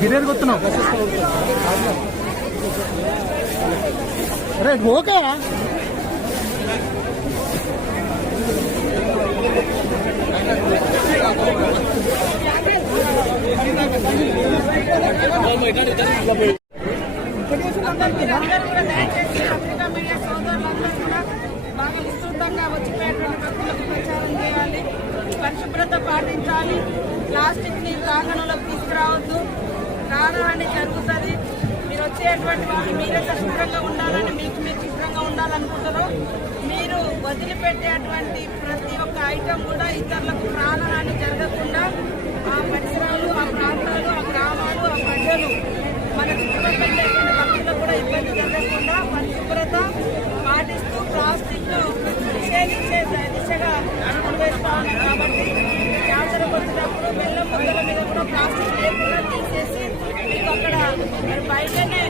గిరేది కొత్తున్నావు right okay బాగా విస్తృతంగా వచ్చిపోయేటువంటి భక్తులకు ప్రచారం చేయాలి, పరిశుభ్రత పాటించాలి, ప్లాస్టిక్ ని ప్రాంగణంలోకి తీసుకురావద్దు, ప్రాణహాని జరుగుతుంది. మీరు వచ్చేటువంటి వాళ్ళు మీరెంత శుభ్రంగా ఉండాలని మీరు శుభ్రంగా ఉండాలనుకుంటారో మీరు వదిలిపెట్టేటువంటి ప్రతి ఒక్క ఐటమ్ కూడా ఇతరులకు ప్రాణహాని జరగకుండా ఆ పరిసరాలు, ఆ ప్రాంతాలు, ఆ గ్రామాలు, ఆ ప్రజలు మన చుట్టుపక్కల భక్తులకు కూడా ఇబ్బంది జరగకుండా పరిశుభ్రత పాటిస్తూ ప్లాస్టిక్ ను నిషేధించే దిశగా అడుగులు వేస్తా ఉన్నాం. కాబట్టి జాతరకు వచ్చినప్పుడు బెల్లం ముద్దల మీద కూడా ప్లాస్టిక్ లేకుండా తీసేసి మీకు అక్కడ బయటనే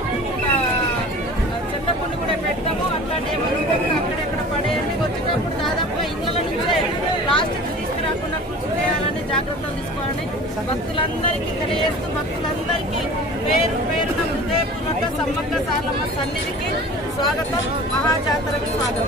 చెత్తకుండి కూడా పెడతాము. అట్లాంటి ఏమైనా అక్కడెక్కడ పడేయండి. వచ్చేటప్పుడు దాదాపుగా ఇళ్ళ నుంచే ప్లాస్టిక్ తీసుకురాకుండా కృషి చేయాలని జాగ్రత్తలు తీసుకోవాలని భక్తులందరికీ తెలియజేస్తూ భక్తులందరికీ పేరు పేరున హృదయపూర్వక సమ్మక్క సారలమ్మ సన్నిధికి స్వాగతం, మహాజాతరకు స్వాగతం.